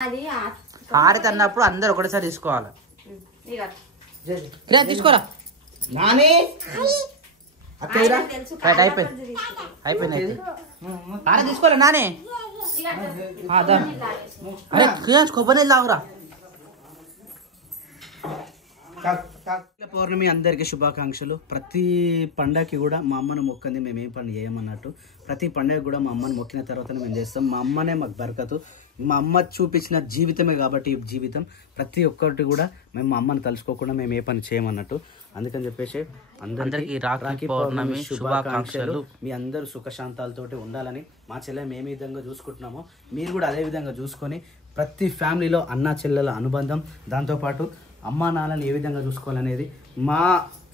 హారతి అన్నప్పుడు అందరు ఒకటేసారి తీసుకోవాలి. తీసుకోరా నాని. అయిపోయింది హారతి తీసుకోలే నాని. అరే కొబ్బరి నీళ్ళు తాగురా. పౌర్ణమి అందరికీ శుభాకాంక్షలు. ప్రతి పండగకి కూడా మా అమ్మను మొక్కంది మేము ఏం పని చేయమన్నట్టు. ప్రతి పండగ కూడా మా అమ్మని మొక్కిన తర్వాతనే మేము చేస్తాం. మా అమ్మనే మాకు బరకతు. మా అమ్మ చూపించిన జీవితమే కాబట్టి ఈ జీవితం. ప్రతి ఒక్కటి కూడా మేము మా అమ్మని తలుచుకోకుండా మేము ఏ పని చేయమన్నట్టు. అందుకని చెప్పేసి అందరికీ రాఖీ పౌర్ణమి శుభాకాంక్షలు. మీ అందరూ సుఖశాంతాలతోటి ఉండాలని మా చెల్లె మేము ఏ విధంగా చూసుకుంటున్నామో మీరు కూడా అదే విధంగా చూసుకొని ప్రతి ఫ్యామిలీలో అన్నా చెల్లెల అనుబంధం, దాంతోపాటు అమ్మా నాన్నని ఏ విధంగా చూసుకోవాలనేది మా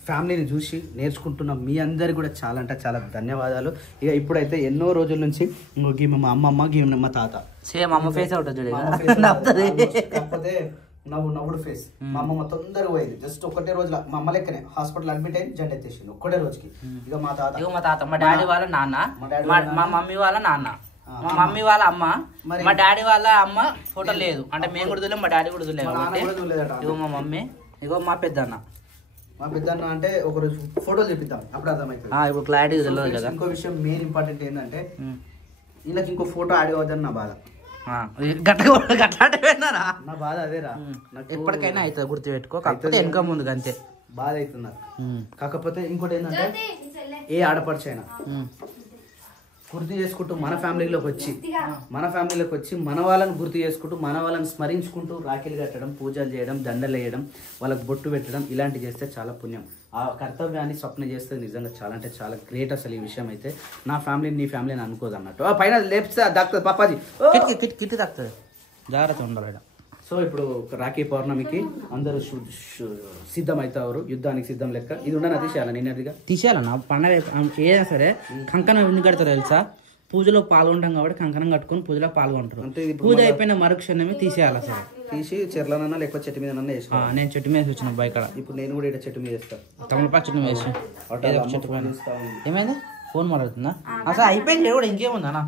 ఫ్యామిలీని చూసి నేర్చుకుంటున్నాం. మీ అందరికి కూడా చాలా అంటే చాలా ధన్యవాదాలు. ఇక ఇప్పుడైతే ఎన్నో రోజుల నుంచి మా అమ్మమ్మ మా తాత సేమ్ అమ్మ ఫేస్ అవుతుంది, కాకపోతే నవ్వుడు ఫేస్. మా అమ్మమ్మ తొందరగా పోయింది. జస్ట్ ఒకటే రోజుల మా అమ్మ లెక్కనే హాస్పిటల్ అడ్మిట్ అయింది, జెండ ఎత్తేసింది ఒక్కటే రోజుకి. ఇక మా తాత మా డాడీ వాళ్ళ నాన్న, మా మమ్మీ వాళ్ళ నాన్న, మా మమ్మీ వాళ్ళ అమ్మ, మా డాడీ వాళ్ళ అమ్మ ఫోటో లేదు. అంటే మేము కూడా చూడలేము, మా డాడీ కూడా చూడలేదు. ఇగో మా మమ్మీ, ఇగో మా పెద్దన్న. మా పెద్దన్న అంటే ఒక రోజు ఫోటోలు చూపిద్దాం, అప్పుడు అర్థమవుతుంది. ఇప్పుడు క్లారిటీ తెలియదు కదా. ఇంకో విషయం మెయిన్ ఇంపార్టెంట్ ఏంటంటే ఈయనకి ఇంకో ఫోటో ఆడి అవుతుంది నా బాధ. నా బాధ అదేరా. ఎప్పటికైనా అవుతుంది, గుర్తు పెట్టుకో. కాకపోతే వెనక ముందు అంతే బాధ అవుతున్నారు. కాకపోతే ఇంకోటి ఏంటంటే ఏ ఆడపడిచైనా గుర్తు చేసుకుంటూ మన ఫ్యామిలీలోకి వచ్చి మన వాళ్ళని గుర్తు చేసుకుంటూ మన వాళ్ళని స్మరించుకుంటూ రాఖీలు కట్టడం, పూజలు చేయడం, దండలు వేయడం, వాళ్ళకి బొట్టు పెట్టడం ఇలాంటివి చేస్తే చాలా పుణ్యం. ఆ కర్తవ్యాన్ని స్వప్న చేస్తే నిజంగా చాలా అంటే చాలా గ్రేట్. అసలు ఈ విషయం అయితే నా ఫ్యామిలీని నీ ఫ్యామిలీని అనుకోదు అన్నట్టు. పైన లేపితే దాక్తుంది పాపాజీ, కిట్టి దాక్తుంది, జాగ్రత్త ఉండాలి. సో ఇప్పుడు రాఖీ పౌర్ణమికి అందరూ సిద్ధమవుతారు, యుద్ధానికి సిద్ధం లెక్క. ఇది ఉండని తీసేయాలి, నిన్నటిగా తీసేయాలన్నా. పండగ ఏదైనా సరే కంకణం ఎందుకు కడతారు తెలుసా? పూజలో పాల్గొంటాం కాబట్టి కంకణం కట్టుకుని పూజలో పాల్గొంటారు. అంటే పూజ అయిపోయిన మరుక్షణమే తీసేయాలి. అసలు తీసి చెట్లనన్నా లేకపోతే చెట్టు మీద వేసుకో. నేను చెట్టు మీద వచ్చిన అబ్బాయి ఇక్కడ. ఇప్పుడు నేను కూడా ఇక్కడ చెట్టు మీద వేస్తాను, తమలపాకు చెట్టు మీద వేసి. చెట్టు పైన ఏమైందా? ఫోన్ మాట్లాడుతుందా? అసలు అయిపోయింది కూడా ఇంకేముందా?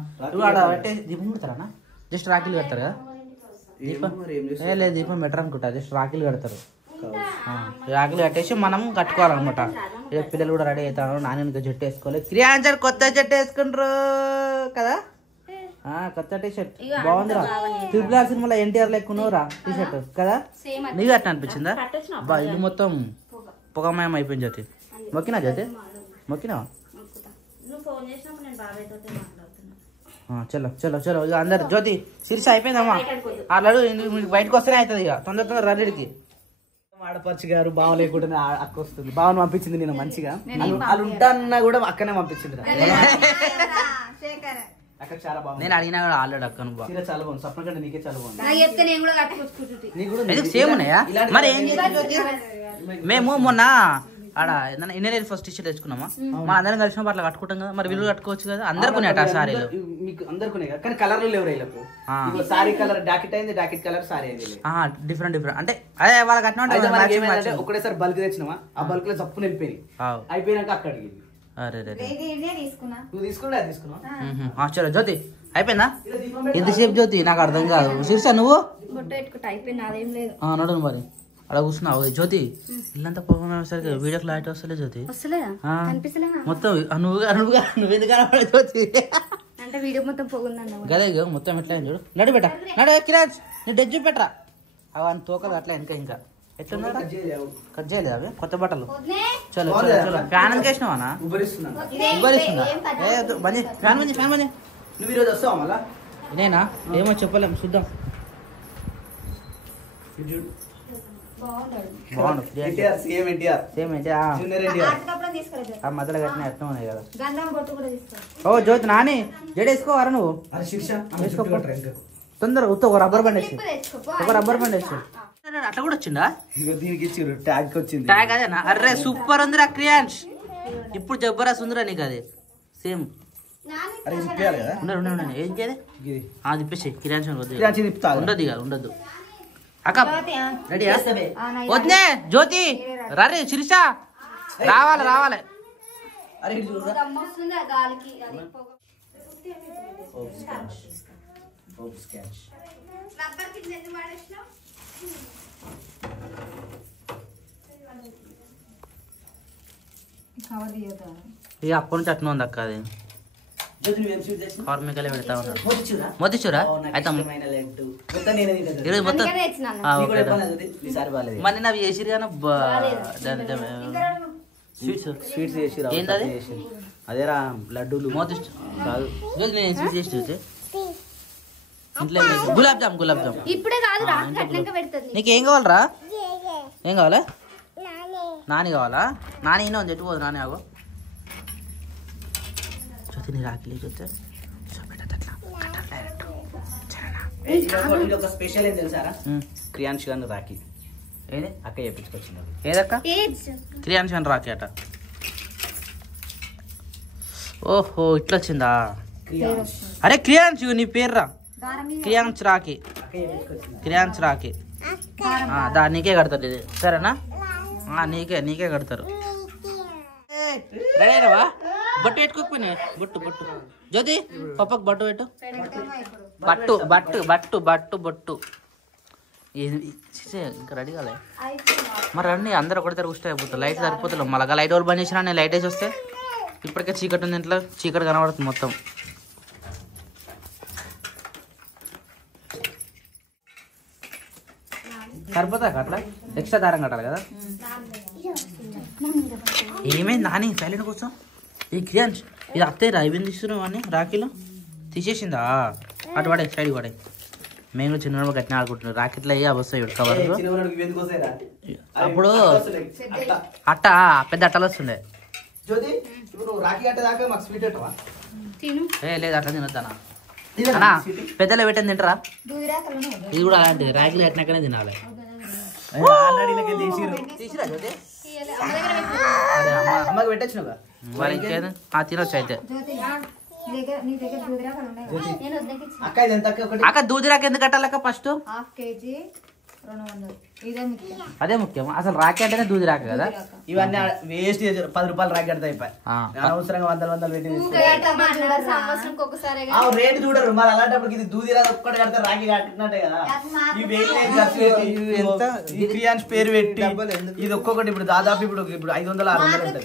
దీపం పెడతారా? జస్ట్ రాఖీలు కడతారు కదా. దీపం లేదు, దీపం బెటర్ అనుకుంటా. జస్ట్ రాఖీలు కడతారు. రాఖీలు కట్టేసి మనం కట్టుకోవాలన్నమాట. పిల్లలు కూడా రెడీ అవుతారు. నాన్న జట్టు వేసుకోవాలి. క్రియాంజర్ కొత్త జట్టు వేసుకుంటారు కదా. కొత్త టీ షర్ట్ బాగుందిరా. ట్రిపుల్ ఆర్ సినిమాలో ఎన్టీఆర్ లెక్కున్నావురా టీ షర్ట్ కదా. నీకు అట్లా అనిపించిందా? ఇల్లు మొత్తం పొగమయం అయిపోయింది. జ్యోతి మొక్కినా? జ్యోతి మొక్కినా? చలో చలో చలో ఇక అందరు. జ్యోతి సిరిసి అయిపోయిందమ్మా. అట్లాడు బయటకు వస్తేనే అవుతుంది. ఇక తొందర రెడీకి. ఆడపచ్చి గారు బావ లేకుండా అక్క వస్తుంది. బావని పంపించింది నేను మంచిగా. వాళ్ళు ఉంటాన్నా కూడా అక్కనే పంపించింది. అక్క చాలా బాగుంది. నేను అడిగినా కూడా ఆల్రెడీ అక్కను చాలా బాగుంది. స్వప్న కంటే నీకే చాలా బాగుంది. సేమ్ ఉన్నాయా? మరి ఏం చేయాలి? మేము మొన్న ఆడ ఇండియన్ ఫస్ట్ టీషర్ట్ తెచ్చుకున్నామా, మా అందరం కలిసిన అట్లా కట్టుకుంటాం కదా. మరి వీళ్ళు కట్టుకోవచ్చు కదా. అందరికీ అట సారీలు మీకు అందరికీ, కానీ కలర్లు లేవు. రైలకు సారీ కలర్ డాకెట్ అయింది, డాకెట్ కలర్ సారీ అయింది. డిఫరెంట్ అంటే అదే వాళ్ళకి అట్లా ఒకటేసారి బల్క్ తెచ్చినామా, ఆ బల్క్ లో జప్పు నింపిపోయి అయిపోయినాక అక్కడికి నువ్వు తీసుకున్నా తీసుకున్నా. చలో జ్యోతి అయిపోయిందా? ఎంతసేపు జ్యోతి? నాకు అర్థం కాదు. శిర్ష నువ్వు నడు మరి అలా కూర్చున్నావు. జ్యోతి ఇల్లంతా పోగొసరికి వీడియో క్లారిటీ వస్తలే జ్యోతి. మొత్తం నువ్వెందుకు కనపడే జ్యోతి? గదే మొత్తం ఎట్లా చూడు. నడు బెట నడు. కిరాజ్ నీ డెజ్ చూపెట్టరా. అవన్నీ తోకలు అట్లా ఇంకా ఎట్లా కట్ చేయలేదు అవి కొత్త బట్టలు. చలో చలో ఫ్యాన్ ఎందుకు వేసినావా? ఉబ్బరిస్తుందా? ఫ్యాన్ మంది ఫ్యాన్ మంది. నువ్వు ఈరోజు వస్తావా మళ్ళా? నేనా ఏమో చెప్పలేము, చూద్దాం. మధ్యలో కట్టిన ఎట్లా ఉన్నాయి కదా. ఓ జ్యోతి నాని జడేసుకోవారా నువ్వు? వేసుకో తొందర. ఒక రబ్బర్ బండ్ వేసి అట్లా కూడా వచ్చిందా? దీనికి ట్యాగ్ వచ్చింది. ట్యాగ్ అదేనా? అర్రే సూపర్ ఉందిరా క్రియాన్స్. ఇప్పుడు జబర్దస్త్ ఉందిరా నీకు అది సేమ్. ఏం చేయాలి? తిప్పేసి క్రియాన్స్ ఉండదు ఇక ఉండదు. అక్క రెడీ వద్దే జ్యోతి రరే శిరీష రావాలి. Hopes catch. ఇక అప్పటి నుంచి అట్లా ఉంది అక్క అది ఫార్మికలే పెడతా ఉన్నారు. మోతిచూరా అయితే ఈరోజు మొత్తం మళ్ళీ నావి చేసిరు కానీ స్వీట్స్ చేసి ఏంది అది? అదేరా లడ్డూలు మోతి కాదు. నేను స్వీట్ చేసి చూసి ఇంట్లో గులాబ్ జామ్ ఇప్పుడే కాదు రాత్రి పెడుతుంది. నీకేం కావాలరా? ఏం కావాలా? నాని కావాలా? నాని ఈయన ఉంది ఎట్టుకోదు నాని ఆగో చూస్తే నీ రాకిలే చూస్తే ఒక స్పెషల్ ఏం తెలుసారా? క్రియాన్ష్ గారిని రాఖీ ఏది అక్క చెప్పించుకొచ్చింది. ఏదక్క? క్రియాన్స్ అని రాకి అట. ఓహో ఇట్లా వచ్చిందా? అరే క్రియాన్స్ నీ పేర్రా క్రియాన్స్ రాకి. క్రియాన్స్ రాకి దా నీకే కడతారు ఇది సరేనా? నీకే కడతారు. రెడీవా? బట్టు పెట్టుకోకపోయినా బొట్టు జ్యోతి పప్పకు బట్టు పెట్టు. బట్టు ఇంకా రెడీ కాలే మరి రండి అందరూ ఒకటి తిరుగుస్తే అయిపోతుంది. లైట్ సరిపోతుంది మళ్ళీ లైట్ వాళ్ళు బంద్ చేసినా నేను లైట్ వేసి వస్తే ఇప్పటికే చీకటి ఉంది ఇంట్లో చీకటి కనబడుతుంది మొత్తం. సరిపోతా అట్లా ఎక్స్ట్రా దారం కట్టాలి కదా. ఏమైంది నాని సైలెంట్ కోసం? ఈ క్రియాన్స్ ఇది అత్తయ్యరా ఇవేం తీస్తున్నావు అని రాఖీలో తీసేసిందా? అటు పడే సైడ్ పడే. మేము కూడా చిన్న గట్టిన ఆడుకుంటున్నాం రాకెట్లు అయ్యి వస్తాయి కవర్. అప్పుడు అట్ట పెద్ద అట్టలు వస్తుండే. లేదు అట్లా తినొద్దానా పెద్దలు పెట్టని తింటారా? ఇది కూడా అలాంటిది రాఖీలు కట్టినాకనే తినాలి. అమ్మకి పెట్టచ్చుగా మరి ఇంకేది తినొచ్చు అయితే. అక్క దూదిరాక ఎందుకు కట్టాలక్క? ఫస్ట్ అదే ముఖ్యం. అసలు రాకి అంటేనే దూది రాక కదా. ఇవన్నీ వేస్ట్ 10 రూపాయలు రాకి కడితే అయిపోయి అనవసరంగా 100 పెట్టి రేటు చూడరు. మరి అలాంటప్పుడు ఇది దూది రాక ఒక్కటి కడితే రాకి కట్టినట్టే కదా. ఈ క్రియాన్స్ పేరు పెట్టి ఇది ఒక్కొక్కటి ఇప్పుడు దాదాపు ఇప్పుడు 500-600 ఉంటుంది.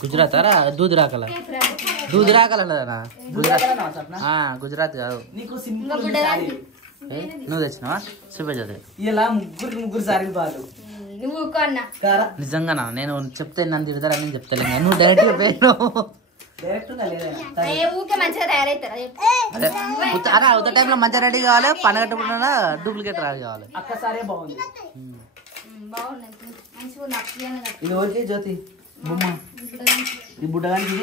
గుజరాత్ రా దూది రాకల అన్నదనా? గుజరాత్ కాదు. నువ్వు తెచ్చినావా? చూపించదు ఇలా ముగ్గురు సారీ బాలు నిజంగానా? నేను చెప్తే నన్ను తిడతారని చెప్తాను. నువ్వు డైరెక్ట్ గా పోయినావు. అవుత టైంలో మంచిగా రెడీ కావాలి. పండగట్టుకున్నా డూప్లికేట్ రాదు కావాలి. అక్కసారే బాగుంది. ఇది ఓకే జ్యోతి బొమ్మ ఈ బుడ్డగానికి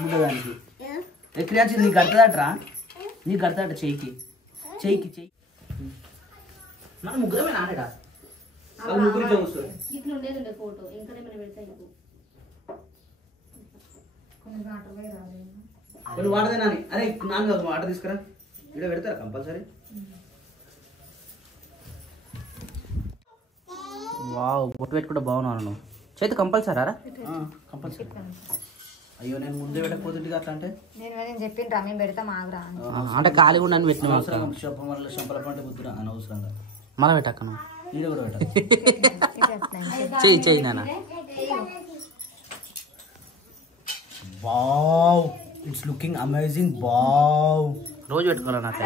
బుడ్డగానికి ఎక్కియాల్సి నీకు కడతాడట్రా. నీకు కడతాడ చెయ్యికి మన ముగ్గురమే నానేడా వాళ్ళు ముగ్గురితో వస్తారు. కొన్ని వాటదే నాని. అరే నాన్న కాదు వాటర్ తీసుకురా. ఇక్కడ పెడతారా కంపల్సరీ? వావ్ బొట్టు పెట్టి కూడా బాగున్నాను. నువ్వు చేతి కంపల్సరీ కంపల్సరీ. అయ్యో నేను ముందే పెట్టకపోతుంటే అట్లా అంటే నేను చెప్పిండ్రా మేము పెడతాం ఆగురా అంటే ఖాళీ కూడా నన్ను పెట్టిన చెంపల పంట బుద్ధిరా అనవసరంగా మళ్ళీ పెట్టక్కను నీడ కూడా పెట్ట చెయ్యి నాన్న. Wow it's looking amazing. Wow రోజు పెట్టుకోవాలి నాకు.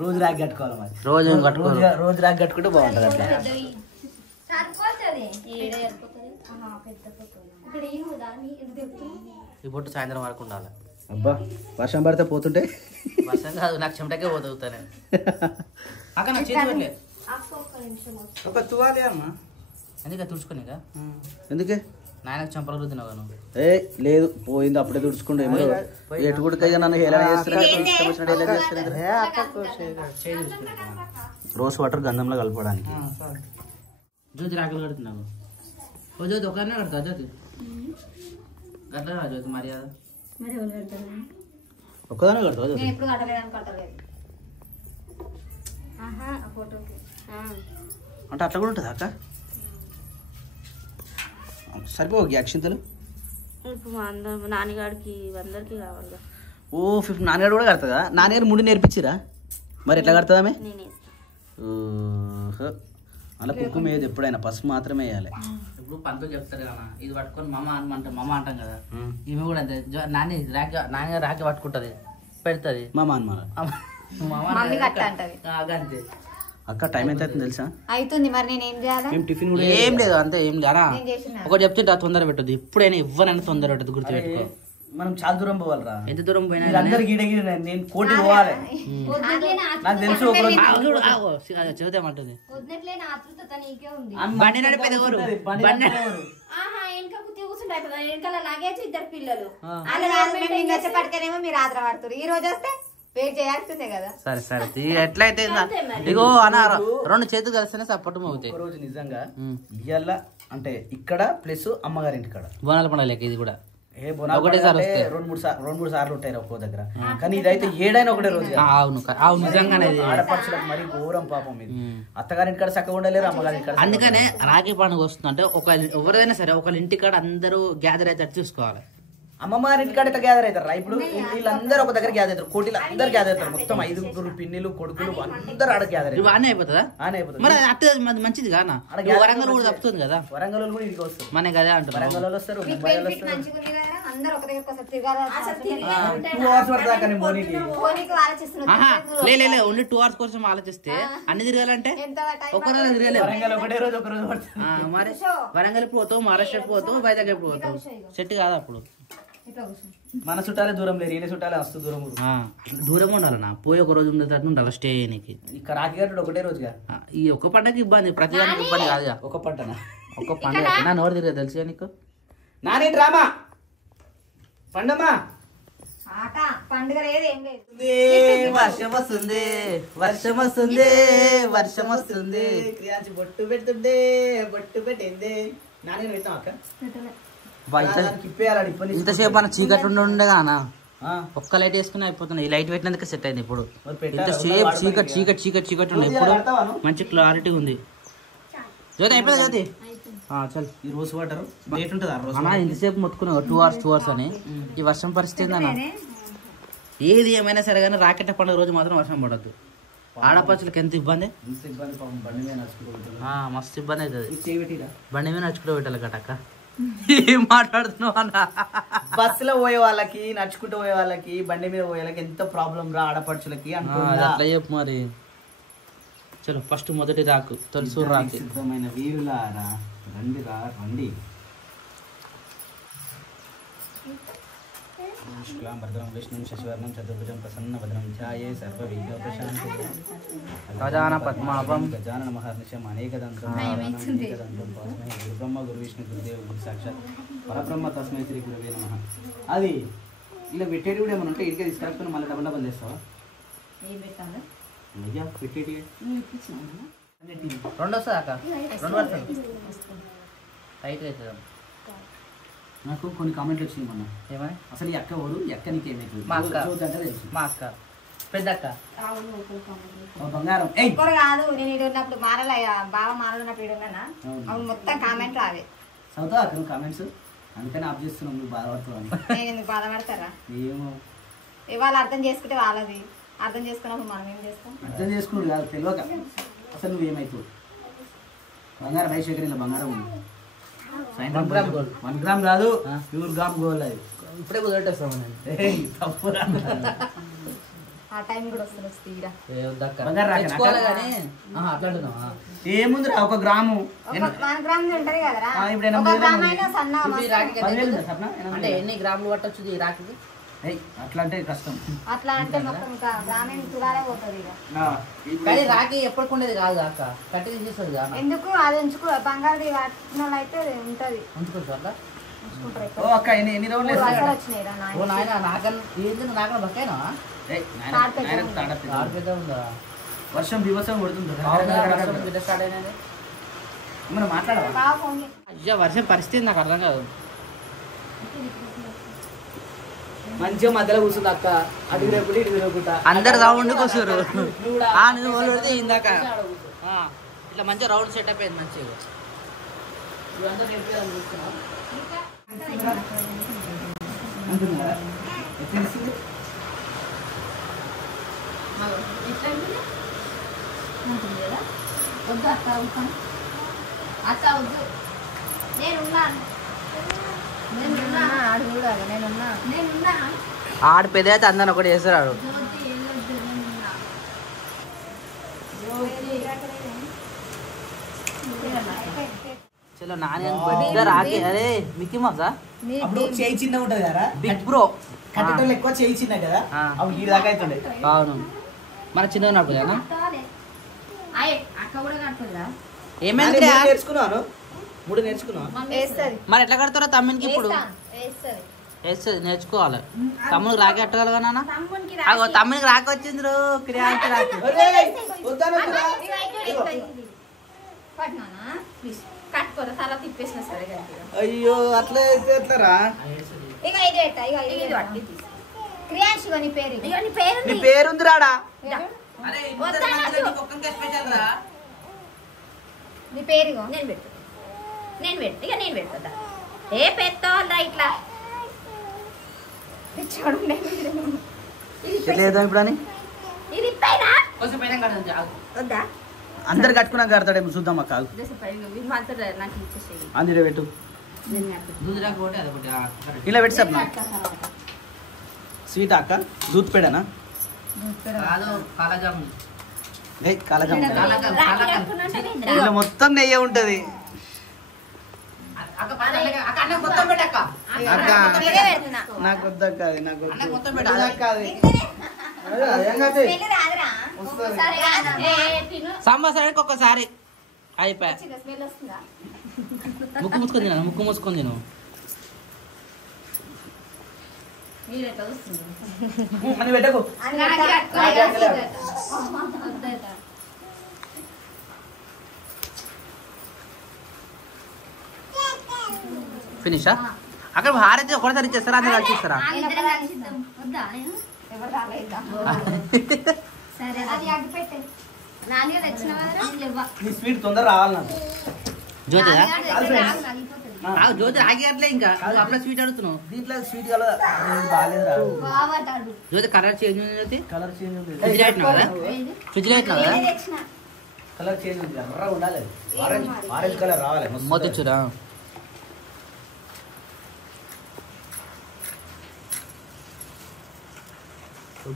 రోజు ర్యాక్ కట్టుకోవాలి మరి. రోజు ర్యాక్ కట్టుకుంటే బాగుంటుంది అట్లా. ఈ బొట్టు సాయంత్రం వరకు ఉండాలి. అబ్బా వర్షం పడితే పోతుంటే వర్షం కాదు నాకు చెమటకే పోతాను. అక్క నాకు చేతి పెట్టలేదు. ఒక తువాలే అమ్మా. ఎందుకే తుడుచుకోనిక? ఎందుకే నాయనకు చెంపలు రుద్దినావు నువ్వు? ఏ లేదు పోయింది అప్పుడే తుడుచుకుంటే ఎటు కూడా నన్ను హేళన చేస్తున్నా. రోజ్ వాటర్ గంధంలో కలపడానికి. జ్యోతి రాకలు కడుతున్నావు. ఓ జ్యోతి ఒకనే కడతా జ్యోతి కట్టా జ్యోతి మర్యాద ఒక్కదానే కడతావు జ్యోతి? అంటే అట్లా కూడా ఉంటుందా అక్క? సరిపోవు అక్షింతలు ఇప్పుడు మా నాన్నగాడికి అందరికి కావాలి. ఓ 50 నాన్నగారు కూడా కడుతుందా? నాన్నగారు ముడి నేర్పించిరా? మరి ఎట్లా కడుతుందామే? నేనే అలా కుంకుమ వేయదు ఎప్పుడైనా, పసుపు మాత్రమే వేయాలి. ఇప్పుడు పంతులు చెప్తారు కదా, ఇది పట్టుకొని మమ్మ అంటాం కదా, ఈమె కూడా అంతే. నాన్నగారు రాకి పట్టుకుంటది, పెడుతుంది. మామ అన్నమాట. మమ్మీ కట్ట అంటది. అంతే. అక్క టైం ఎంత అవుతుంది తెలుసా? అవుతుంది. మరి నేను ఏం చేయాలి? మేము టిఫిన్ కూడా ఏం లేదు, అంతే ఏం లేరా. నేను చేసిన ఒకటి చెప్తే తొందర పెట్టద్దు, ఎప్పుడైనా ఇవ్వనైనా తొందర పెట్టద్దు, గుర్తు పెట్టుకో. మనం చాలా దూరం పోవాలరా. ఎంత దూరం పోయినా అందరు గీడ నేను కోటి పోవాలి. నాకు తెలుసు ఒక రోజు చెబుతామంటుంది. వదినట్లే నా ఆతృత నీకే ఉంది. బండి నడిపేది ఎవరు? బండి వెనకాల లాగేసి ఇద్దరు పిల్లలు పట్టుకనేమో మీరు ఆత్ర పడుతున్నారు. ఈ రోజు వస్తే వెయిట్ చేయాల్సిందే కదా. సరే సరే ఎట్లయితే ఇగో అన్న 2 చేతులు కలిస్తేనే సపోర్ట్ అవుతాయి. ఒక రోజు నిజంగా ఇయ్యాల అంటే ఇక్కడ ప్లస్ అమ్మగారి ఇంటికాడ బోనాల పండుగ లెక్క ఇది కూడా ఒకటేసారి 2-3 సార్లు ఉంటాయి ఒక్కో దగ్గర. కానీ ఇదైతే ఏడైనా ఒకటే రోజు. అవును నిజంగానే. ఆడపడుచులకు మరి ఘోరం పాపం ఇది. అత్తగారి ఇంటికాడ చక్కగా ఉండలేరు, అమ్మగారి ఇంటికాడ. అందుకనే రాఖీ పండుగ వస్తుందంటే ఎవరైనా సరే ఒకళ్ళ ఇంటికాడ అందరూ గ్యాదర్ అయితే చూసుకోవాలి. అమ్మమ్మారి ఇంటికాడ ఇట్లా గ్యాదర్ అవుతారు. ఇప్పుడు వీళ్ళందరూ ఒక దగ్గర గ్యాదర్ అవుతారు, కోటిలు అందరు గ్యాదర్ అవుతారు. మొత్తం 5 పిన్నిలు కొడుకులు అందరూ ఆడ గ్యాదర్ అవుతారు. ఆనే అయిపోతుందా? మరి అట్లా మంచిది కానా? వరంగల్ కూడా తప్పుతుంది కదా. వరంగల్ కూడా ఇదికి వస్తారు. మన కదా అంటారు. వరంగల్ వాళ్ళు వస్తారు, మీకు బెనిఫిట్ మంచిగా ఉంది కదా. అందరూ ఒక దగ్గర కోసం తిరగాలి. 2 hours పడతాక నేను పోనీకి. పోనీకి ఆలోచిస్తున్నారు. లే ఓన్లీ 2 hours కోసం ఆలోచిస్తే అన్ని తిరగాలంటే ఒక రోజు తిరగలేదు. వరంగల్ ఒకటే రోజు ఒక రోజు పడుతుంది. మరి వరంగల్ పోతావు, మహారాష్ట్ర పోతావు, వైజాగ్ పోతావు, సెట్ కాదు అప్పుడు. మన చుట్టాలే దూరం లేరు, ఈయన చుట్టాలే వస్తూ దూరం. దూరం ఉండాలన్నా, పోయి ఒక రోజు ఉండేటట్టు ఉండాలి స్టే చేయడానికి. ఇక్కడ రాఖీ కట్టుడు ఒకటే రోజుగా. ఈ ఒక్క పండగ ఇబ్బంది, ప్రతిదానికి ఇబ్బంది కాదుగా. ఒక పంటనా ఒక్క పండుగ నా నోరు తిరిగి తెలుసుగా నీకు. నాని డ్రామా పండమ్మా. ఆట పండుగ లేదు, ఏం లేదు. వర్షం వస్తుంది, వర్షం వస్తుంది, వర్షం వస్తుంది. క్రియాంచి బొట్టు పెడుతుండే, బొట్టు పెట్టింది. నాని వెళ్తాం అక్క. ఇంతసేపు మన చీకటి ఉండగా ఒక్క లైట్ వేసుకుని అయిపోతున్నాయి. ఈ లైట్ పెట్టినందుకు సెట్ అయింది. ఇప్పుడు ఇంతసేపు చీకటి చీకటి చీకటి చీకటి ఉండే, ఇప్పుడు మంచి క్లారిటీ ఉంది. జ్యోతి అయిపోయింది. జ్యోతి చల్. ఈ రోజు వాటర్ డేట్ ఉంటుంది అన్న. ఇంతసేపు మొత్తుకున్నా 2 hours అని. ఈ వర్షం పరిస్థితి ఏందన్న? ఏది ఏమైనా సరే కానీ రాకెట్ పండుగ రోజు మాత్రం వర్షం పడద్దు. ఆడపచ్చులకు ఎంత ఇబ్బంది, మస్తు ఇబ్బంది అవుతుంది. బండి మీద నడుచుకుంటూ పెట్టాలి కటక్క. ఏం మాట్లాడుతున్నావు అన్న? బస్సులో పోయే వాళ్ళకి, నడుచుకుంటూ పోయే వాళ్ళకి, బండి మీద పోయే వాళ్ళకి ఎంత ప్రాబ్లం రా ఆడపడుచులకి. అట్లా చెప్పు మరి. చలో ఫస్ట్ మొదటి రాకు తొలిసూరు రాకు. సిద్ధమైన వీరులారా రండి రా రండి. శుక్లాం భద్రం విష్ణుం శశివర్ణం చతుర్భుజం ప్రసన్న భద్రం ఛాయే సర్వవిఘ్నోపశాంతయే గజాన పద్మాభం గజానన మహర్నిశం అనేకదంతం గురు బ్రహ్మ గురు విష్ణు గురుదేవ్ గురు సాక్షాత్ పరబ్రహ్మ తస్మై శ్రీ గురువే నమః. అది ఇలా పెట్టేటి కూడా ఏమన్నా ఉంటే ఇంటికి తీసుకురాసుకుని మళ్ళీ డబల్ చేస్తావా? అయ్యా పెట్టేటి 2 వస్తుంది అక్క, 2 వస్తుంది. టైట్ అవుతుంది. నాకు కొన్ని కామెంట్లు వచ్చినాయి మొన్న. ఏమని? అసలు ఈ అక్క ఎవరు, ఈ అక్క నీకేమైతుంది? మా అక్క. తెలుసు. మా అక్క పెద్ద అక్క బంగారం. ఒక్కరు కాదు, నేను ఇటు ఉన్నప్పుడు మారల బాగా మారన్నప్పుడు ఇటు ఉన్నానా, అప్పుడు మొత్తం కామెంట్లు అవే. చదువుతా అక్కడ కామెంట్స్, అందుకని ఆఫ్ చేస్తున్నాం. నువ్వు బాధపడుతున్నావు. నేను ఎందుకు బాధపడతారా? ఏమో ఇవాళ అర్థం చేసుకుంటే వాళ్ళది, అర్థం చేసుకున్నప్పుడు మనం ఏం చేస్తాం? అర్థం చేసుకున్నాడు కాదు, తెలియక అసలు నువ్వేమవుతావు. బంగారం ఐశ్వర్యం ఇలా బంగారం ఉంది. 1 గ్రామ్ కాదు, 2 గ్రామ్ గోల్డ్. అది ఇప్పుడే కుదరటేస్తాము. తప్పు. ఆ టైం కూడా వస్తుంది. ఏముంది రా 1 గ్రాము 1 గ్రామ్ ఉంటది కదరా. ఇప్పుడు 1 గ్రామ్ అయినా సన్న అంటే ఎన్ని గ్రాములు పట్టొచ్చు ఈ రాఖీకి? అట్లా అంటే కష్టం. అట్లా అంటే మొత్తం గ్రామీణ తులాలే పోతుంది. కానీ రాఖీ ఎప్పటికుండేది కాదు అక్క, కట్టి తీసేస్తుంది కదా. ఎందుకు అది ఉంచుకో, బంగారు వాటిలో అయితే ఉంటది. ఉంచుకోవచ్చు అట్లా. ఓ అక్క ఎన్ని రౌండ్లు వచ్చినాయిరా ఓ నాయన. నాకన్నా బక్కైనా పెద్ద ఉందా? వర్షం బీభత్సం కొడుతుంది. స్టార్ట్ అయినది. మనం మాట్లాడవా? అయ్యా వర్షం పరిస్థితి నాకు అర్థం కాదు. మంచిగా మధ్యలో కూర్చుంది అక్క. అటు తిరగకుండా ఇటు తిరగకుండా అందరు రౌండ్కి వస్తారు. నువ్వు పెడితే ఇందాక ఇట్లా మంచిగా రౌండ్ సెటప్ అయింది మంచిగా. ఇవంతా నేర్పించాలని చూస్తున్నాం వద్దు అక్క అవుతాను అక్క వద్దు నేనున్నాను ఆడు చూడాలి నేనున్నా ఆడు పెద్ద అయితే అందరిని ఒకటి చేస్తాడు. చలో నాని పెద్ద రాకే. అరే మిక్కీ మౌసా అప్పుడు చేయి చిన్న ఉంటది కదా బిగ్ బ్రో కట్టేటోళ్ళు ఎక్కువ చేయి చిన్న కదా అవి ఈ దాకా అవుతుండే. అవును మన చిన్నగా నడుపుదా అక్క కూడా కడుతుందా ఏమైంది నేర్చుకున్నాను 3 నేర్చుకున్నాను. మరి ఎట్లా కడతారో తమ్మునికి ఇప్పుడు వేస్తుంది నేర్చుకోవాలి. తమ్మునికి రాకి కట్టగలగా నాన్న. అగో తమ్మునికి రాకి వచ్చింది రో క్రియాకి రాకి. కట్టుకోరా తర్వాత తిప్పేసిన సరే అయ్యో అట్లా అయితే ఎట్లరా? ఇక ఇది పెట్ట ఇక ఇది క్రియాన్స్ నీ పేరు నీ పేరుంది రాడా? నీ పేరు నేను పెట్టు ఇక నేను పెడతా ఏ పెడతా ఇట్లా లేదా ఇప్పుడు అని ఇది పైన వద్దా అందరు కట్టుకున్నాక కడతాడేమో చూద్దాం అక్క. నాకు ఇచ్చేసేయి అందులో పెట్టు దూదిరాకు అదొకటి ఇలా పెట్టి సార్ స్వీట్ అక్క దూత్ పేడనా కాలజామున్ కాలజాము ఇలా మొత్తం నెయ్యి ఉంటది. అక్క నాకు వద్దక్క అది నాకు సంవత్సరానికి ఒక్కసారి అయిపోయా. ముక్కు మూసుకొని తిను అని పెట్టకు. ఫినిషా అక్కడ హారైతే ఒకసారి ఇచ్చేస్తారా అందరు కలిసి ఇస్తారా? స్వీట్ తొందర రావాలి నాకు. జ్యోతి జ్యోతి ఆగి అట్లే ఇంకా అప్పుడే స్వీట్ అడుగుతున్నావు. దీంట్లో స్వీట్ కలర్ బాగాలేదురా. జ్యోతి కలర్ చేంజ్ ఉంది. జ్యోతి కలర్ చేంజ్ ఉంది. ఫ్రిడ్జ్ పెట్టినావు కదా కలర్ చేంజ్ ఉంది. ఎర్ర ఉండాలి ఆరెంజ్ కలర్ రావాలి. మొత్తిచ్చురా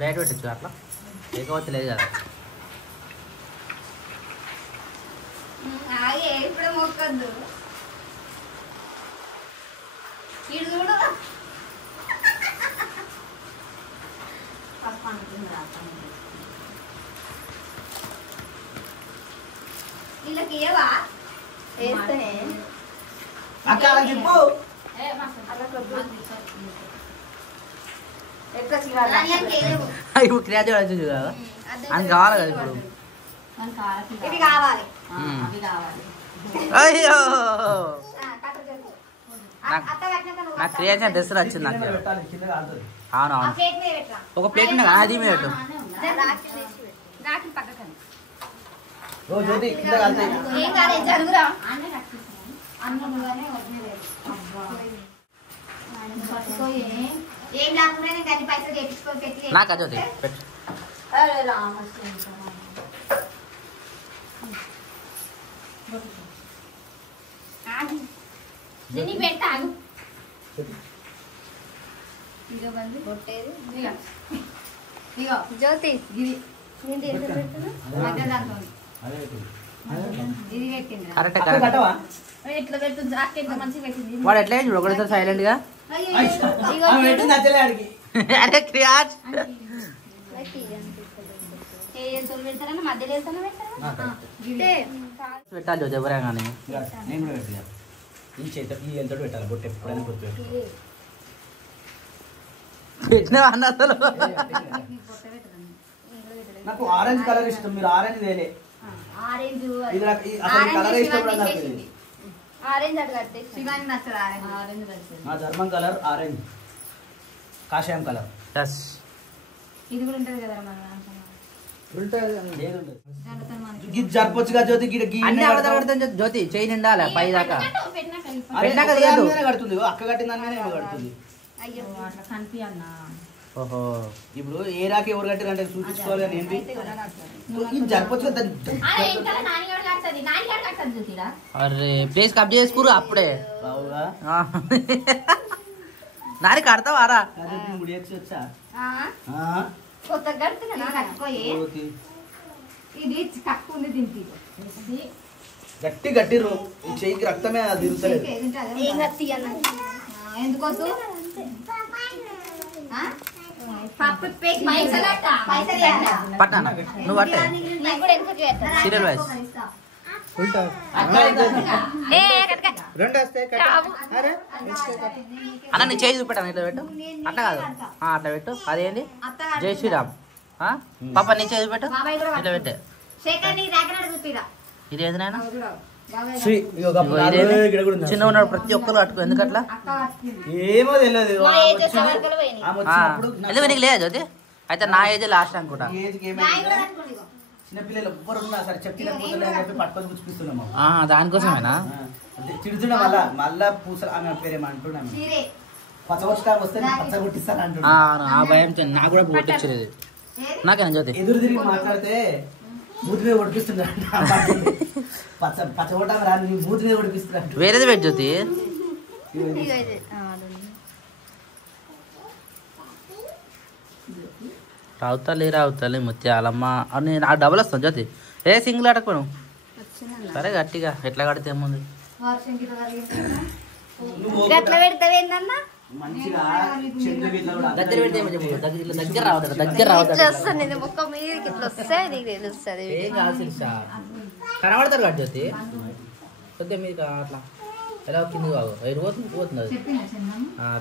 డైట్ పెట్టచ్చు అట్లా లేకపోతే లేదు కదా. ఇప్పుడు మొక్కద్దు ఇడు చూడు వీళ్ళకి ఏవా వేస్తేనే అక్క అలా చెప్పు. ఇప్పుడు క్రియాజ్ వచ్చింది కదా అని కావాలి కదా ఇప్పుడు. ఇవి కావాలి అయ్యో నాకు క్రియాజ్ డ్రెస్ వచ్చింది నాకు. అవునవును ఒక ప్లేట్ ఉన్నాయి కదా అది పెట్టు. జ్యోతి కింద కాలుతాయి. ఏం కాలేదు జరుగురా ఏం లేకుండా నేను గది పైసలు చేపించుకొని పెట్టి నాకు అది వద్దు, పెట్టు. దీన్ని పెట్టాను ఇగో బంది కొట్టేది ఇగో జ్యోతి ఇది ఏంటి ఎంత పెడుతున్నా మధ్య దాంట్లో ఇది పెట్టింది కరెక్ట్ అక్క కరెక్ట్. కట్టవా? ఎట్లా పెడుతుంది జాకెట్ మంచిగా పెట్టింది వాడు ఎట్లా చూడు ఒకటేసారి సైలెంట్ గా. ఆమె పెట్టింది నచ్చలే ఆడికి. అరే క్రియాజ్ పెడతారని మధ్యలో వెళ్తాను పెట్టాలి జ్యోతి ఎవరైనా కానీ. నేను కూడా పెట్టాను. ఈ చేత ఈ ఎంతటి పెట్టాలి బొట్టు ఎప్పుడైనా గుర్తు పెట్టిన అన్న అసలు నాకు ఆరెంజ్ కలర్ ఇష్టం. మీరు ఆరెంజ్ వేలే ఆరెంజ్ ఇది నాకు అసలు కలర్ ఇష్టం కూడా నాకు తెలియదు. ఆరెంజ్ అటు కట్టే శివానికి నచ్చదు ఆరెంజ్ నచ్చదు నా జర్మన్ కలర్ ఆరెంజ్ కాషాయం కలర్. ఎస్ ఇది కూడా ఉంటుంది కదా మన గిది జరపొచ్చుగా జ్యోతి గిడ అన్ని అవతల కడతాను జ్యోతి చేయి నిండాలి పై దాకా కడుతుంది అక్క కట్టిన దానిగానే కడుతుంది. అయ్యో అట్లా కనిపియన్నా. ఓహో ఇప్పుడు ఏ రాకి ఎవరు కట్టారంటే చూపించుకోవాలి కానీ ఏంటి ఇది జరపొచ్చు కదా. అరే ప్లేస్ కబ్జా చేసుకురు అప్పుడే బావుగా నాని కడతావారా వచ్చా కొత్త కడుతున్నా కట్టుకోయి. ఇది తక్కువ ఉంది దీనికి. గట్టి గట్టిరు ఈ చెయ్యికి రక్తమే తిరుగుతలేదు. ఎందుకోసం పట్టా నువ్వు పట్టే సీరియల్ వైజ్ అన్న నీ చేయి చూపెట్టాను ఇట్లా పెట్టు. అట్లా కాదు అట్లా పెట్టు. అదేంటి జై శ్రీరామ్ పాప నీ చేయి చూపెట్టు ఇట్లా పెట్టే. ఇది ఏదైనా చిన్న ఉన్నాడు ప్రతి ఒక్కరు కట్టుకో. ఎందుకట్లా ఏమో తెలియదు ఎందుకు నీకు లేదు జ్యోతి? అయితే నా ఏజ్ లాస్ట్ అనుకుంటా. చిన్నపిల్లలు ఎవ్వరు ఉన్నా సరే చెప్పిన పట్టుకొని చూపిస్తున్నాము. దానికోసమేనా తిడుతున్నా మళ్ళా పూసలు ఆమె పేరేమో అంటున్నాము. పచ్చగొట్టడానికి వస్తే పచ్చ కొట్టిస్తాను అంటున్నా. ఆ భయంతో నాకు కూడా కొట్టించేది. నాకేనా జ్యోతి ఎదురు తిరిగి మాట్లాడితే మూతి మీద ఒడిపిస్తున్నా. పచ్చగొట్టాక రాని మూతి మీద ఒడిపిస్తున్నా. వేరేది పెట్టు జ్యోతి. రావుతాలి ముత్యాలమ్మ అని నాకు డబుల్ వస్తాను జ్యోతి. ఏ సింగిల్ ఆడకపోను సరే గట్టిగా ఎట్లా కడితే ఏముంది. దగ్గర కనబడతారు కదా జ్యోతి. కొద్దిగా మీరు అట్లా ఎలా కింది కాదు పోతుంది అది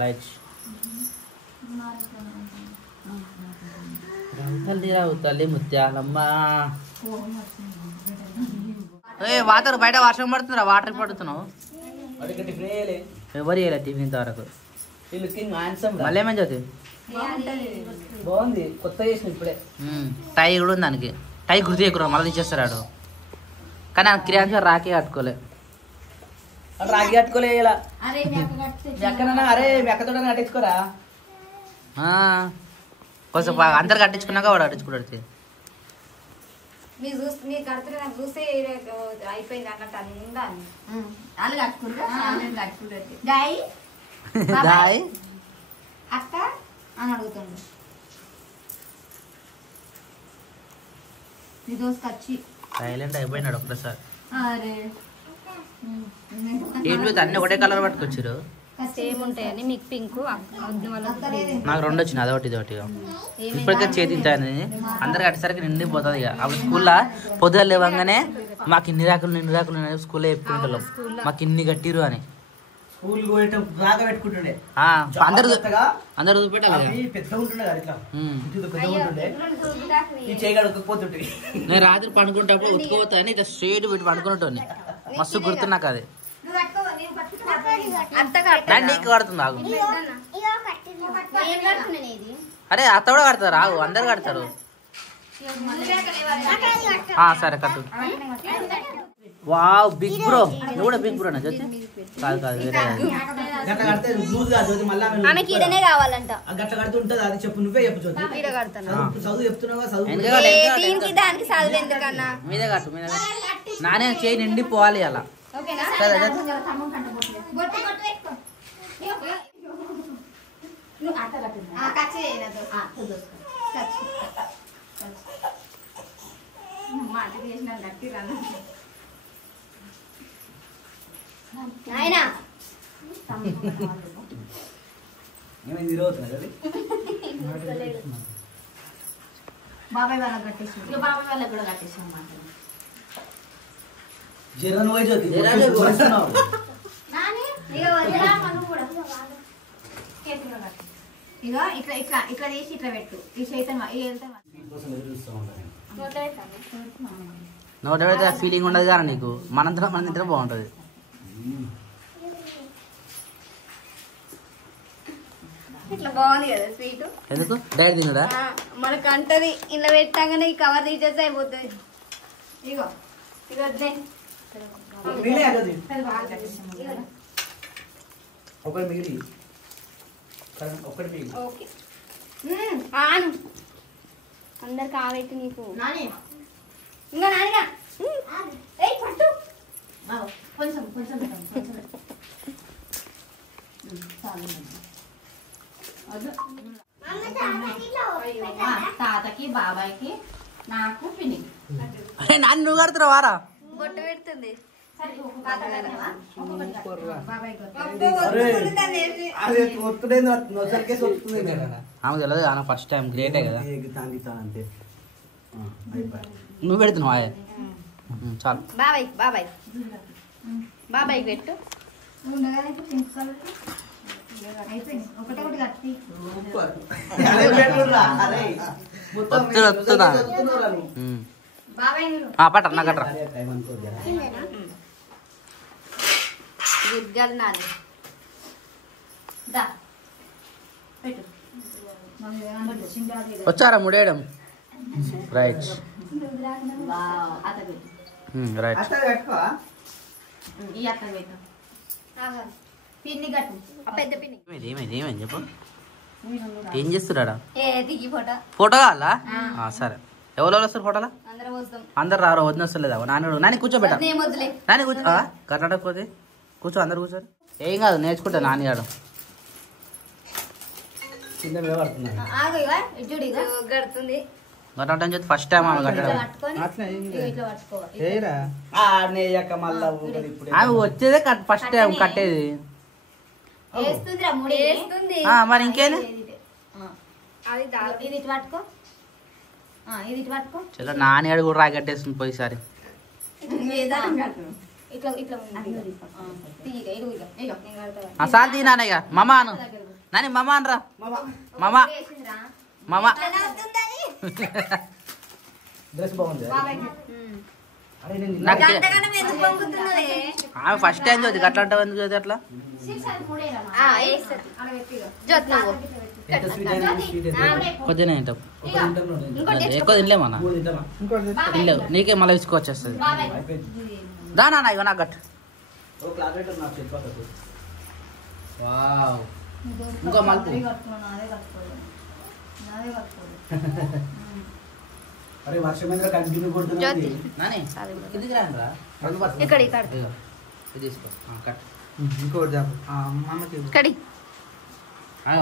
రైట్. రావుతల్లి ముత్యాలమ్మ. వాటర్ బయట వర్షం పడుతుందా? వాటర్ పడుతున్నావు ఎవరు వేయలే టిఫిన్ ఇంతవరకు. మళ్ళీ ఏమని చదువు బాగుంది కొత్త చేసిన ఇప్పుడే. టై కూడా ఉంది దానికి. టై గుర్తు చేయకూడదు మళ్ళీ తీసేస్తాడు. కానీ ఆ క్రియాంశ రాఖీ కట్టుకోలే. రాగి కట్టుకోలే ఇలా ఎక్కడన్నా. అరే ఎక్కతో కట్టించుకోరా కొంచెం అందరు కట్టించుకున్నాక వాడు కట్టించుకుంటాడు. మీరు కడుతున్నా నాకు చూస్తే అయిపోయింది అన్నట్టు అందా వాళ్ళు కట్టుకుంటారు అక్క అని అడుగుతుండు. నీ దోస్తు వచ్చి సైలెంట్ అయిపోయినాడు ఒక్కసారి. అరే ఏంటి అన్ని ఒకటే కలర్ పట్టుకొచ్చారు. సేమ్ ఉంటాయని మీకు పింక్ నాకు రెండు వచ్చింది అదొకటి ఇదొకటి. ఇప్పటికే చేతింటాయని అందరు కట్టేసరికి నిండిపోతుంది. ఇక అప్పుడు స్కూల్లో పొద్దుగా లేవంగానే మాకు ఇన్ని రాకులు స్కూల్లో చెప్పుకుంటాం మాకు ఇన్ని కట్టిరు అని. అందరు చూపెట్టాలి. నేను రాత్రి పండుకుంటప్పుడు ఉతుకోపోతా అని ఇట్లా స్ట్రేట్ పెట్టి పండుకున్నట్టు మస్తు గుర్తున్నాక అది. నీకు కడుతుంది ఆగు. అరే అత్త కూడా కడతారు ఆగు. అందరు కడతారు. సరే కట్టు. Wow big bro. నువ్వు కూడా బిగ్ బ్రోనా జ్యోతి? కాదు వేరే కావాలంట. అది చెప్పు నువ్వే చెప్పు చదువు చెప్తున్నావా? మీదే కట్టు నానే చేయి నిండి పోవాలి అలా. బాబాయ్ వాళ్ళకి కట్టేసి బాబాయ్ వాళ్ళకి కూడా కట్టేసాం మాట. ఇక ఇట్లా ఇట్లా ఇట్లా చేసి ఇట్లా పెట్టు. ఈ చైతన్య నోట పెడితే ఫీలింగ్ ఉండదు కానీ నీకు మనంతా మన తింటే బాగుంటుంది. ఇట్లా బాగుంది కదా స్వీట్. ఎందుకు డైరెక్ట్ తినడా? మనకు అంటది ఇలా పెట్టాగానే ఈ కవర్ తీసేస్తే అయిపోతుంది. ఇగో ఇగో ఒకటి మిగిలి ఓకే. అందరికి ఆవైతే నీకు ఇంకా నానిగా పట్టు కొంచెం కొంచెం తాతకి బాబాయ్కి నాకు పిన్ని. అరే నాన్న నువ్వు కడుతురా వారా? బొట్టు పెడుతుంది. ఆమె తెలియదు కానీ ఫస్ట్ టైం గ్రేటే కదా. నువ్వు పెడుతున్నావా? చాలు. బాబాయ్ బాబాయ్ బాబాయ్ పెట్టు. వస్తుందా? పట్ట నా కట్టరా. గిర్గలు నాది వచ్చారా ముడేయడం? Right right. పిన్ని కట్టు పెద్ద పిన్ని. ఏమైంది ఏమైంది చెప్పు. ఏం చేస్తున్నాడా? దిగి ఫోటో ఫోటో కావాలా? సరే. ఎవరు వస్తారు ఫోటోలా? అందరం వస్తాం. అందరు రారు. వదిన వస్తలేదా? నాని కూర్చోబెట్టా. వద్దులే నాని కూర్చో. కర్ణాటక పోతే కూర్చో. అందరు కూర్చోరు. ఏం కాదు నేర్చుకుంటా నానిగాడు. గడుతుంది కట్టడం చేస్తే ఫస్ట్ టైం ఆమె కట్టడం. ఆమె వచ్చేదే ఫస్ట్ టైం కట్టేది. మరి ఇంకేది ఇది పట్టుకో ఇది పట్టుకో. చలో నానిగాడు కూడా రాగట్టేస్తుంది పోయిసారి. సార్ తీనానయ్య మమ అను. నాని మమ అనరా. మమ మమ. ఆమె ఫస్ట్ టైం చదువు అట్లా అంటావు. ఎందుకు చదువు అట్లా? కొద్దిగా తింటాం. ఎక్కువ తినలేమన్నా. తినలేవు. నీకే మళ్ళీ విసుకొచ్చేస్తుంది. దానా ఇగో నాకు గట్టు. ఇంకో మలుపు.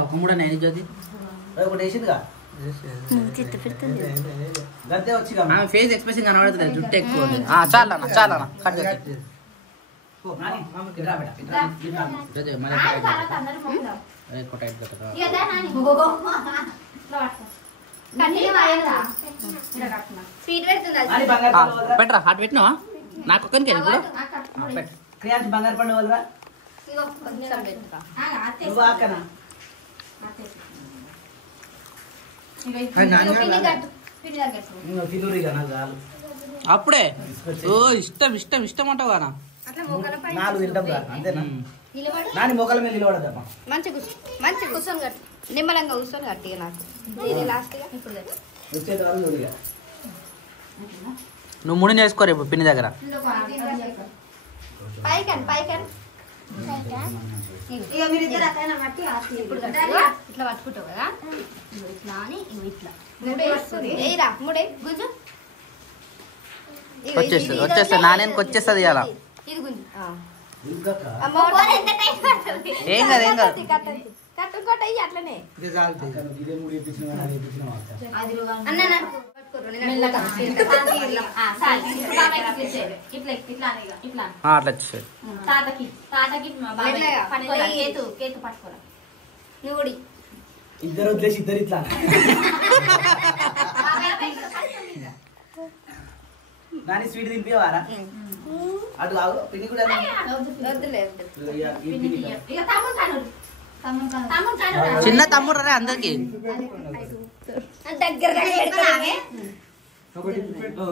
కుమ్ముడా నేను జ్యోతి ఒకటి వేసిందిగా. ఫేస్ ఎక్స్ప్రెషన్ కనబడుతుంది. జుట్టు ఎక్కువ. చాలా చాలా కట్ చేసి పెట్టరా. హాట్ పెట్టినావా? నాకు ఒక్కరికే ఇప్పుడు. బంగారు పండు వల్ల అప్పుడే ఓ ఇష్టం ఇష్టం ఇష్టం అంటావు కదా. నాలుగు తింటాం అంతేనా? నాని మొక్కల మీద నిలబడదమ్మా. మంచిగా మంచిగా కూర్చొని కట్టు. నిమ్మలంగా కూర్చొని కట్టి నాకు ఇది లాస్ట్ గా ఇప్పుడు నువ్వు ముడి నేర్చుకో రేపు పిన్ని దగ్గర. పైకన్ పైకన్ ఇప్పుడు ఇట్లా పట్టుకుంటావు కదా. ఇట్లా అని ఇట్లా ఏరా ముడే గుంజు. వచ్చేస్తుంది వచ్చేస్తుంది. నానేనికి వచ్చేస్తుంది ఇలా. ఇది గుంజు. ఏం కాదు ఏం కాదు. కట్టుకోట అట్లనే అన్న అట్లా వచ్చేసాడు. ఇద్దరు వదిలేసి ఇద్దరు ఇట్లా నాని స్వీట్ తినిపివారా? అటు పిన్ని కూడా చిన్న తమ్ముడు రే అందరికి. దగ్గర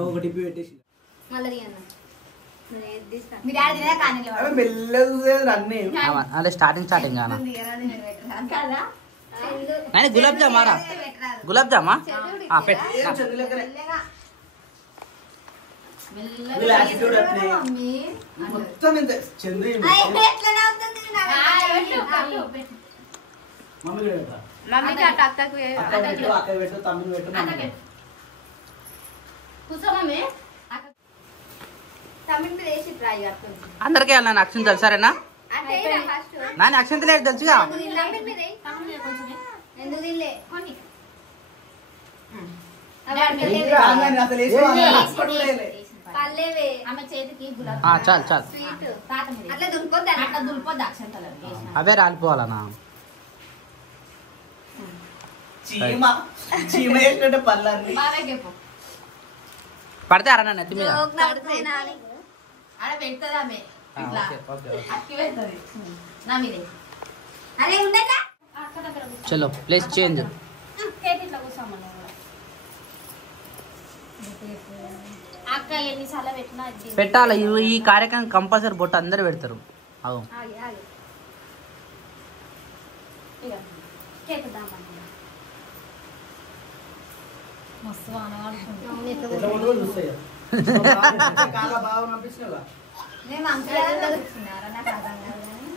ఒకటి పెట్టేసి అంటే స్టార్టింగ్ స్టార్టింగ్ కానా. నాని గులాబ్ జామ్ మారా గులాబ్ జామా పెట్టు మొత్తం ఇంత చంద్రి మమ్మీ మమ్మీకి అట్ట అక్కకు అక్క పెట్టు తమ్ముడు పెట్టు కూర్చోమమ్మి తమ్ముడి మీద వేసి ట్రై చేస్తాను అందరికీ వెళ్ళాను అక్షం తెలుసారేనా అంటే ఫస్ట్ నాని అక్షం తెలియదు తెలుసుగా తమ్ముడి మీద కొంచెమే ఎందుకు తినలే కొన్ని పల్లేవే ఆమె చేతికి గులాబ్ చాలు చాలు స్వీట్ తాత మీద అట్లా దునుకోద్దా అట్లా దులిపోద్ది అక్షంతలు అవే రాలిపోవాలనా చీమ చీమ వేసినట్టు పళ్ళని బాగా చెప్పు పడితే అరనా నెత్తి మీద ఆడ పెడుతుంది ఆమె ఇట్లా ఓకే అక్కి పెడుతుంది నా మీదే అరే ఉండదా అక్కడ అక్కడ చలో ప్లేస్ చేంజ్ కేట్ ఇట్లా కూర్చోమన్నా అక్క ఎన్నిసార్లు పెట్టినా అది పెట్టాలి ఈ కార్యక్రమం కంపల్సరీ బొట్టు అందరు పెడతారు అవు ఆగి ఆగి ఇక కేక్ దామన్నా మస్తు వాన వాడుతుంది బాగా పంపించినా మేము అంకుల్ వచ్చినారా నాకు అర్థం కాదు కానీ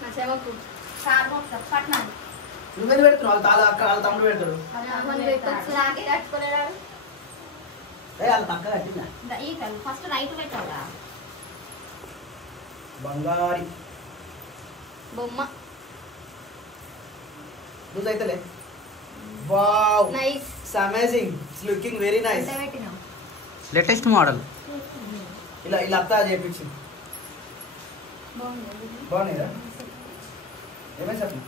నా చెమకు సార్ ఒకసారి పట్నాలి నువ్వేది పెడుతున్నావు వాళ్ళ తాత అక్కడ వాళ్ళ తమ్ముడు పెడతాడు మనం పెట్టొచ్చు నాకే కట్టుకోలేడు వాళ్ళ పక్క కట్టిందా ఈ ఫస్ట్ రైట్ పెట్టావురా బంగారి బొమ్మ లూజ్ అయితేలే wow nice it's amazing it's looking very nice ఎంత పెట్టినాం లేటెస్ట్ మోడల్ ఇలా ఇలా అత్త చేయించింది బాగుంది బాగున్నాయి కదా ఏమైనా చెప్పు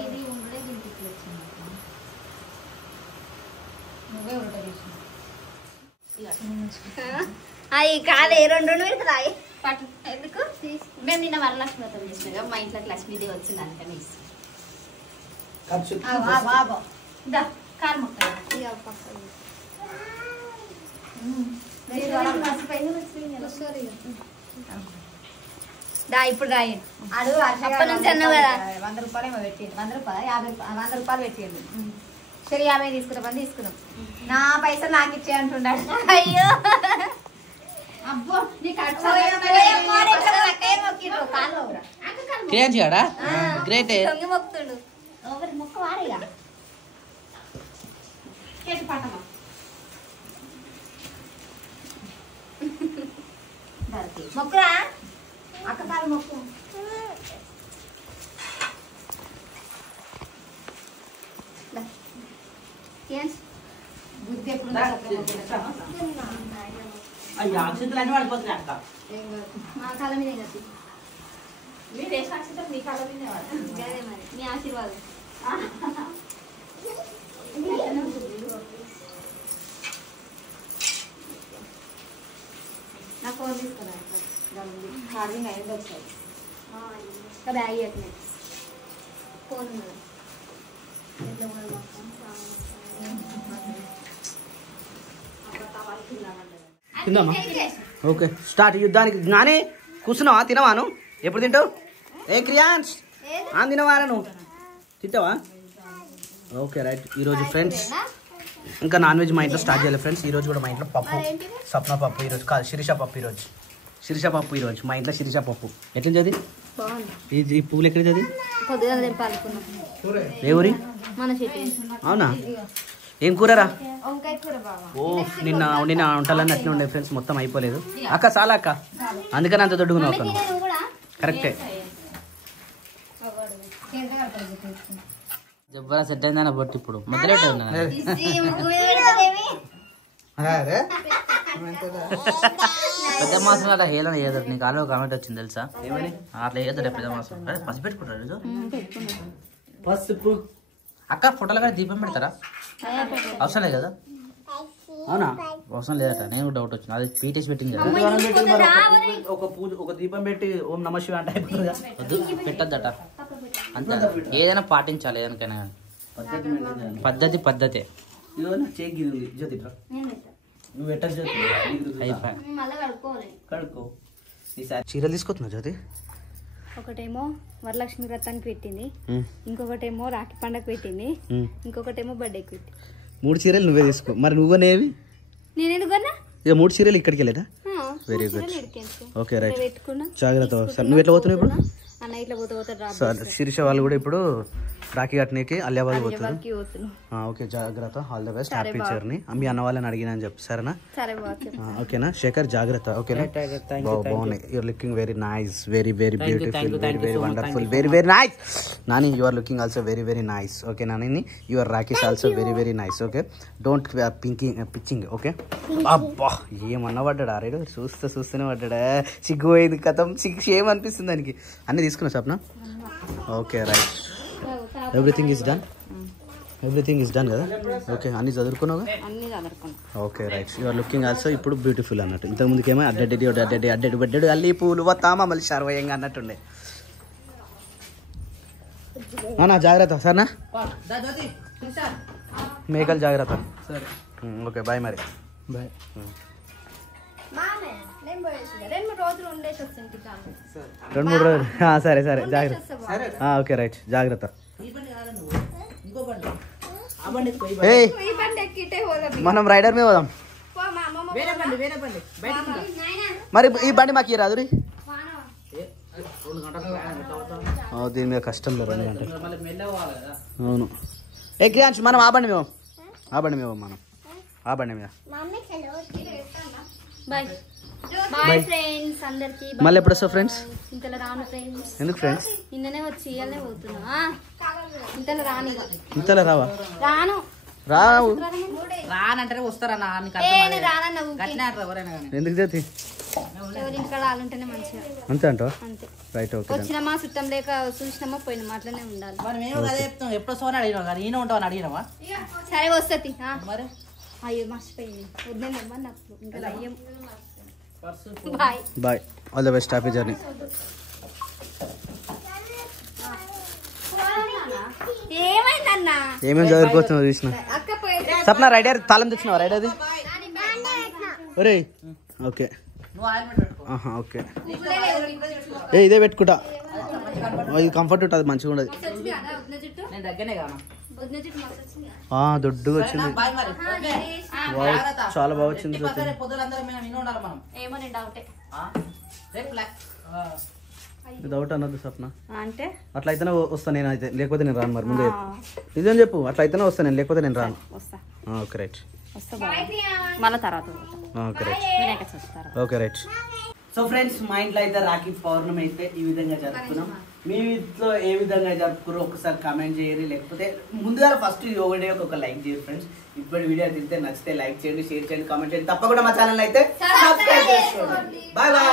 ఇది ఉండే దీనికి వచ్చింది నువ్వే ఉంటా అవి కాదే రెండు రెండు పెడతారా పట్టు ఎందుకు మేము నిన్న వరలక్ష్మి వ్రతం చేసినాం మా ఇంట్లోకి లక్ష్మీదేవి వచ్చింది అందుకని ఇస్తాం ఖర్చు దా కాలు మొక్క ఇక పక్కన దా ఇప్పుడు రాయి అడుగు అప్పటి నుంచి అన్నావు కదా 100 రూపాయలు ఏమో పెట్టిండు 100 రూపాయలు 100 రూపాయలు పెట్టిండు సరే 50 తీసుకున్నామని తీసుకున్నాం నా పైసలు నాకు ఇచ్చే అంటున్నాడు అయ్యో అబ్బో నీకు క్రియాంశి గాడా గ్రేట్ తొంగి మొక్కుతుండు ఒకరి మొక్క వారిగా కేసు పట్టమా మొక్కురా అక్క కాలు మొక్కు బుద్ధి ఎప్పుడు అక్షంతలు పడిపోతున్నాయి అక్క మా కాళ్ళ మీద కట్టి మీరు వేసిన అక్షంతలు మీ కాళ్ళ మీదే వాడు అదే మరి మీ ఆశీర్వాదం నా ఫోన్ తీసుకున్నా ఛార్జింగ్ అయింది ఒకసారి ఇంకా బ్యాగ్ ఇవ్వట్లేదు ఫోన్ ఉన్నది ఎట్లా ఉన్నది తిందామా ఓకే స్టార్ట్ యుద్ధానికి నాని కూర్చున్నావా తినవాను ఎప్పుడు తింటావు ఏ క్రియాన్స్ తినవారా నువ్వు తింటావా ఓకే రైట్ ఈరోజు ఫ్రెండ్స్ ఇంకా నాన్ వెజ్ మా ఇంట్లో స్టార్ట్ చేయాలి ఫ్రెండ్స్ ఈరోజు కూడా మా ఇంట్లో పప్పు సప్న పప్పు ఈరోజు కాదు శిరీష పప్పు ఈరోజు మా ఇంట్లో శిరీష పప్పు ఎట్లా చదివి బాగుంది ఈ పువ్వులు ఎక్కడ చదివి పొద్దుగా తెంపాలనుకున్నాం ఏ ఊరి మన చెట్టు అవునా ఏం కూరరా వంకాయ కూర బాగా ఓ నిన్న వంటలన్నీ అట్లా ఉండే ఫ్రెండ్స్ మొత్తం అయిపోలేదు అక్క చాలా అక్క అందుకని అంత దొడ్డుకున్నావు అక్క నువ్వు. నువ్వు కూడా కరెక్టే జబ్బరా సెట్ అయిందన్న బొట్టు ఇప్పుడు మొదలెట్టే ఉన్నా ముగ్గు మీద పెడతావేమి పెద్ద మాసం అలా హేళన చేయదు నీకు ఆలో కామెంట్ వచ్చింది తెలుసా ఏమని అట్లా చేయదు పెద్ద మాసం అరే పసి పెట్టుకుంటారు రోజు పసుపు అక్క ఫోటోలు కూడా దీపం పెడతారా అవసరం లేదు కదా అవునా అవసరం లేదట నేను డౌట్ వచ్చింది అది పీటేసి పెట్టింది కదా ఒక దీపం పెట్టి ఓం నమ శివ అంటే అయిపోతుంది కదా. వద్దు పెట్టద్దట అంతే ఏదైనా పాటించాలి ఏదైనా పద్ధతి maintain చేయాలి. పద్ధతే ఇదో నా చేక్ గిరి ఉంది జ్యోతి ఇట్రా. నువ్వు పెట్టచ్చు జ్యోతి అయిపోయి మళ్ళీ కడుక్కోవాలి. కడుక్కో. ఈసారి చీరలు తీసుకొస్తున్నా జ్యోతి. ఒకటేమో వరలక్ష్మి వ్రతానికి పెట్టింది, ఇంకొకటేమో రాఖీ పండగ పెట్టింది, ఇంకొకటేమో బర్త్డేకి పెట్టింది. 3 చీరలు నువ్వే తీసుకో. మరి నువ్వనేవి నేను ఎందుకన్నా ఇక 3 చీరలు ఇక్కడికి వెళ్ళేదా? Very good. Okay right. పెట్టుకున్నా. జాగ్రత్త. నువ్వు ఎట్లా పోతున్నావు ఇప్పుడు? అన్న ఇట్లా పోతా సరే శిరీష వాళ్ళు కూడా ఇప్పుడు రాఖీ కట్టనీకి అలియాబాద్ పోతున్నారు. పోతున్నాం. ఓకే జాగ్రత్త. All the best. Happy journey. మీ అన్న వాళ్ళని అడిగినా అని చెప్పు సరేనా? సరే ఓకేనా శేఖర్ జాగ్రత్త. ఓకేనా? బాగున్నాయి. You are looking very nice, very very beautiful, very very wonderful, very very nice. Nani you are looking also very very nice. Okay Nani your rakhis also very very nice. Okay don't pitching. Okay అబ్బా ఏమన్నా పడ్డా రేడు చూస్తూనే పడ్డా. సిగ్గు పోయింది కథం. ఏం అనిపిస్తుంది దానికి. అన్ని తీసుకున్నా Sapna. Okay right. Everything is done. Everything is done కదా? ఓకే అన్ని చదువుకున్నావు? Okay right. You are looking also ఇప్పుడు బ్యూటిఫుల్ అన్నట్టు. ఇంతకు ముందుకేమో అడ్డెడ్డి బడ్డెడు అల్లి పూలు వస్తామా మళ్ళీ శర్వయంగా అన్నట్టుండే. నా జాగ్రత్త సరేనా? మేకలు జాగ్రత్త. ఓకే బాయ్ మరి. బాయ్. 2-3 రోజులు ఉండేసి వస్తుంది. 2-3 రోజులు సరే సరే జాగ్రత్త. ఓకే రైట్ జాగ్రత్త. మనం రైడర్ మీద పోదాం. మరి ఈ బండి మాకు రాదురి. దీని మీద కష్టం లేదు 2 గంటలు. అవును. ఏ క్రియాంశ్ మనం ఆ బండి మీద మనం ఆ బండి మీద. బాయ్ ఫ్రెండ్స్ అందరికి. మళ్ళీ ఎప్పుడు వస్తావు ఫ్రెండ్స్? ఇంతలో రాను ఫ్రెండ్స్. ఎందుకు ఫ్రెండ్స్? నిన్ననే వచ్చి ఇయ్యాలనే పోతున్నా. ఇంతలో రాని ఇంతలో రావా? రాను రావు. రానంటే వస్తారా? ఎందుకు చేతి ఎవరింటికాడ వాళ్ళుంటేనే మంచిగా. అంతే అంటావా? అంతే. రైట్. ఓకే వచ్చినామా చుట్టం లేక చూసినామా పోయినామా అట్లనే ఉండాలి. మరి మేము అదే చెప్తాం. ఎప్పుడు వస్తామని అడిగినాం కానీ ఈయన ఉంటామని అడిగినావా? సరే వస్తుంది. మరి అయ్యో మర్చిపోయింది. వద్దేనమ్మా నాకు ఇంకా అయ్యం. Bye bye. All the best. Happy journey. ఏమైందన్నా? ఏమేమి చదువుకోవచ్చున్నావు చూసిన సప్న. రైడర్ తాళం తెచ్చినావా? రైడర్ది ఒరే. Okay okay. ఇదే పెట్టుకుంటా. ఇది కంఫర్ట్ ఉంటుంది మంచిగా ఉండదు. దొడ్డుగా వచ్చింది. చాలా బాగా వచ్చింది. డౌట్ అన్నది సప్న. అంటే అట్లా అయితేనే వస్తాను నేను. అయితే లేకపోతే నేను రాను. మరి ముందే నిజం చెప్పు. అట్లా అయితేనే వస్తాను నేను, లేకపోతే నేను రాను. Okay right. Okay right. So friends మా ఇంట్లో అయితే రాఖీ పౌర్ణమి అయితే ఈ విధంగా జరుపుకున్నాం. మీ ఇంట్లో ఏ విధంగా జరుపుకున్నారో ఒకసారి కామెంట్ చేయరు. లేకపోతే ముందుగా ఫస్ట్ ఈ వీడియో ఒక లైక్ చేయరు ఫ్రెండ్స్. ఇప్పుడు వీడియో తింటే నచ్చితే లైక్ చేయండి, షేర్ చేయండి, కామెంట్ చేయండి. తప్పకుండా మా ఛానల్ అయితే సబ్స్క్రైబ్ చేసుకోండి. Bye bye.